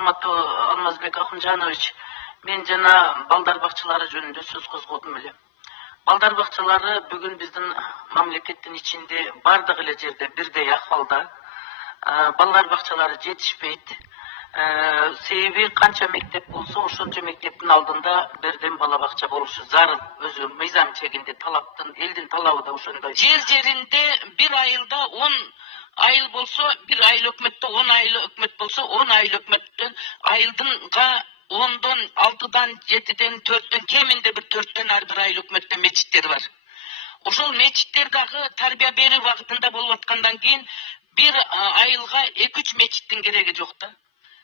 Урматтуу Алмазбек Акунжанович, мен жана балдар бакчалары жөнүндө сөз козгодум эле. Балдар бакчалары бүгүн биздин мамлекеттин ичинде бардык эле жерде бирдей акыбалда. Балдар бакчалары жетишпейт. Себеби канча мектеп болсо, ошончо мектептин алдында бирден бала бакча болушу зарыл. Өзү мыйзам чегинде талаптын, элдин талабы да ошондой. Жер-жеринде бир айылда 10 айыл болсо, бир айыл өкмөттө 10 айыл өкмөт болсо, 10 айыл өкмөттөн айылдынга 10дон, 6дан, 7ден, 4дөн, кеминде бир 4дөн ар бир айыл өкмөттө мечиттер бар. Ошол мечиттер дагы тарбия берүү вакытында болуп аткандан кийин бир айылга 2-3 мечиттин кереги жок да.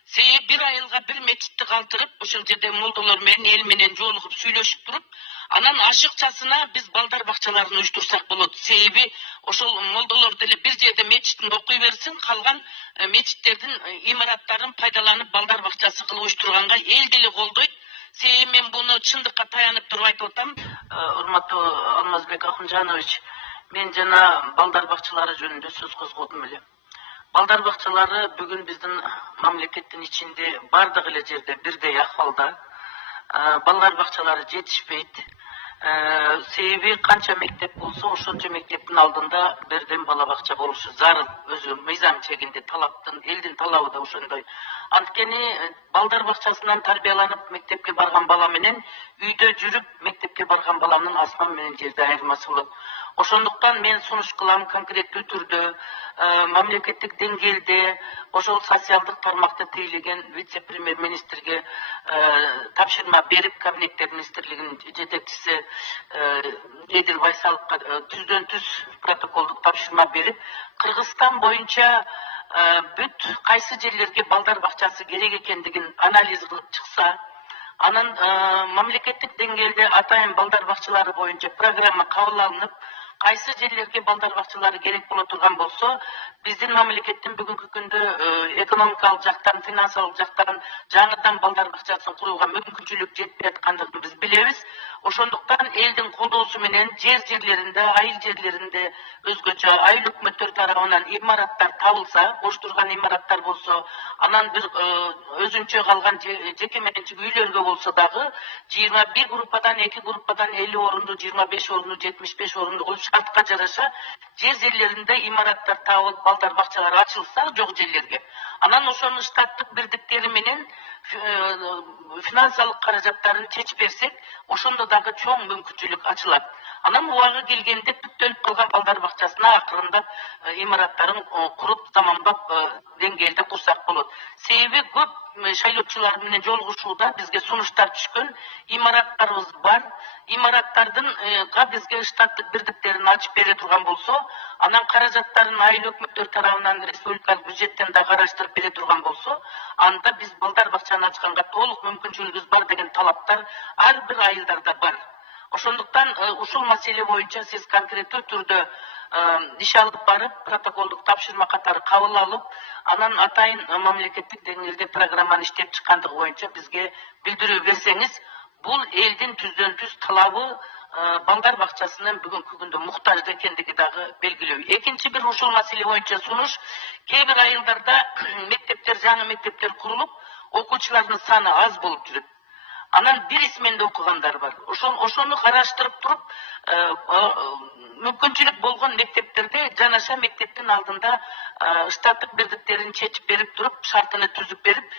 Себеби бир айылга бир мечитти калтырып, ошол жерде молдолор менен, эл менен жолугуп сүйлөшүп туруп, анан ашыкчасына биз балдар бакчаларын уюштурсак болот. Себеби ошол молдолор деле бир жерде мечитинде окуй берсин, калган мечиттердин имараттарын пайдаланып балдар бакчасы кылып уюштурганга эл деле колдойт. Себеби мен буну чындыкка таянып туруп айтып атам. Урматтуу Алмазбек Акунжанович, мен жана балдар бакчалары жөнүндө сөз козгодум эле. Балдар бакчалары бүгүн биздин мамлекеттин ичинде бардык эле жерде бирдей акыбалда. Балдар бакчалары жетишпейт. Себеби канча мектеп болсо, ошончо мектептин алдында бирден бала бакча болушу зарыл. Өзү мыйзам чегинде талаптын, элдин талабы да ошондой. Анткени балдар бакчасынан тарбияланып мектепке барган бала менен үйдө жүрүп мектепке барган баланын асман менен жерде айырмасы болот. Ошондуктан мен сунуш кылам конкреттүү түрдө мамлекеттик деңгээлде ошол социалдык тармакты тейлеген вице-премьер-министрге тапшырма берип, кабинеттер министрлигинин жетекчиси Эдил Байсаловго түздөн-түз протоколдук тапшырма берип, Кыргызстан боюнча бүт кайсы жерлерге балдар бакчасы керек экендигин анализ кылып чыкса, анан мамлекеттик деңгээлде атайын балдар бакчалары боюнча программа кабыл алынып, кайсы жерлерге балдар бакчалары керек боло турган болсо, биздин мамлекеттин бүгүнкү күндө экономикалык жактан, финансылык жактан жаңыдан балдар бакчасын курууга мүмкүнчүлүк жетпей аткандыгын биз билебиз. Ошондуктан элдин колдоосу менен жерлеринде, айыл жерлеринде өзгөчө айыл өкмөттөр тарабынан имараттар табылса, бош турган имараттар болсо, анан бир өзүнчө калган жеке менчик үйлөргө болсо дагы 21 группадан 2 группадан 50 орунду, 25 орунду, 75 орунду кылып шартка жараша жерлеринде имараттар табылып, балдар бакчалары ачылса жок жерлерге. Анан ошонун штаттык бирдиктери менен финансылык каражаттарын чечип берсек, ошондо дагы чоң мүмкүнчүлүк ачылат. Анан убагы келгенде бүттөлүп калган балдар бакчасына акырындап имараттарын куруп, тамамдап деңгээлде курсак болот. Себеби көп шайлоочулар менен жолугушууда бизге сунуштар түшкөн, имараттарыбыз бар. Имараттардын бизге штаттык бирдиктерин ачып бере турган болсо, анан каражаттарын айыл өкмөттөр тарабынан республикалык бюджеттен да караштырып бере турган болсо, анда биз балдар бакчаны ачканга толук мүмкүнчүлүгүбүз бар деген талаптар ар бир айылдарда бар. Ошондуктан ушул маселе боюнча сиз конкреттүү түрдө иш алып барып, протоколдук тапшырма катары кабыл алып, анан атайын мамлекеттик деңгээлде программаны иштеп чыккандыгы боюнча бизге билдирүү берсеңиз, бул элдин түздөн-түз талабы балдар бакчасынын бүгүнкү күндө муктаждуу экендиги дагы белгилүү. Экинчи бир ушул маселе боюнча сунуш, кээ бир айылдарда мектептер, жаңы мектептер курулуп, окуучулардын саны аз болуп жүрөт. Анан бир исменде окугандар бар. Ошону караштырып туруп, мүмкүнчүлүк болгон мектептерде жанаша мектептин алдында штаттык бирдиктерин чечип берип туруп, шартыны түзүп берип,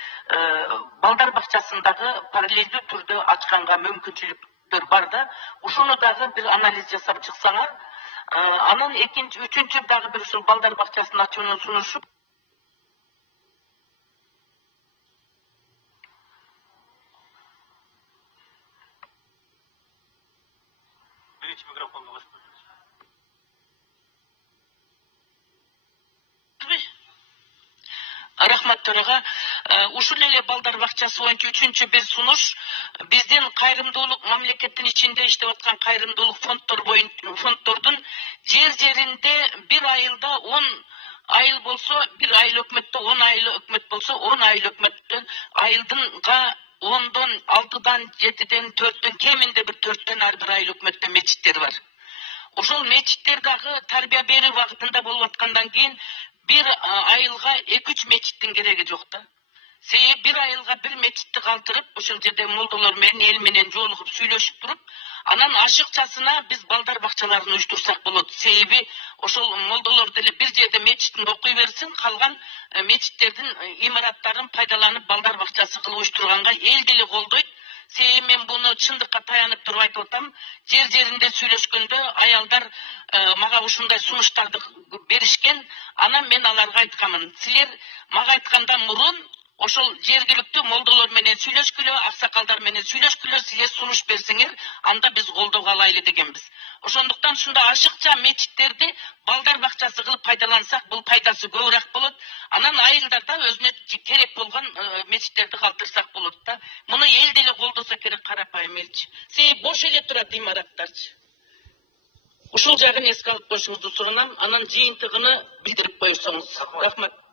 балдар бакчасындагы параллелдүү түрдө ачканга мүмкүнчүлүктөр бар да. Ушуну дагы бир анализ жасап чыксаңар, анан үчүнчү дагы бир ушул балдар бакчасын ачуунун сунушу. Рахмат төрага. Ушул эле балдар бакчасы боюнча үчүнчү бир сунуш биздин кайрымдуулук мамлекеттин ичинде иштеп аткан кайрымдуулук фонддордун жер-жеринде бир айылда 10 айыл болсо, бир айыл өкмөттө 10 айыл өкмөт болсо, 10 айыл өкмөттөн айылдынга 10дон, 6дан, 7ден, 4дөн, кеминде бир 4дөн ар бир айыл өкмөттө мечиттер бар. Ошол мечиттер дагы тарбия берүү вакытында болуп аткандан кийин бир айылга 2-3 мечиттин кереги жок да. Себеби bir айылга bir мечитти калтырып, ошол жерде молдолор менен эл менен жолугуп сүйлөшүп туруп, анан ашыкчасына биз балдар бакчаларын уюштурсак болот. Себеби ошол молдолор деле bir жерде мечитинде окуй берсин, калган мечиттердин имараттарын пайдаланып балдар бакчасы кылып уюштурганга эл деле колдойт. Себеби мен буну чындыкка таянып туруп айтып атам. Жер-жеринде сүйлөшкөндө аялдар мага ушундай сунуштарды беришкен. Анан мен аларга айтканмын. Силер мага айткандан мурун ошол жергиликтүү молдолор менен сүйлөшкүлө, аксакалдар менен сүйлөшкүлө, силер сунуш берсеңер, анда биз колдоого алайлы дегенбиз. Ошондуктан ушундай ашыкча мечиттерди балдар бакчасы кылып пайдалансак, бул пайдасы көбүрөөк болот. Анан айылдарда өзүнө керек болгон мечиттерди калтырсак болот да. Муну эл деле колдосо керек, карапайым элчи. Себеби бош эле турат имараттарчы. Ушул жагын эске алып коюшуңузду суранам, анан жыйынтыгын билдирип коюрсоңуз. Рахмат.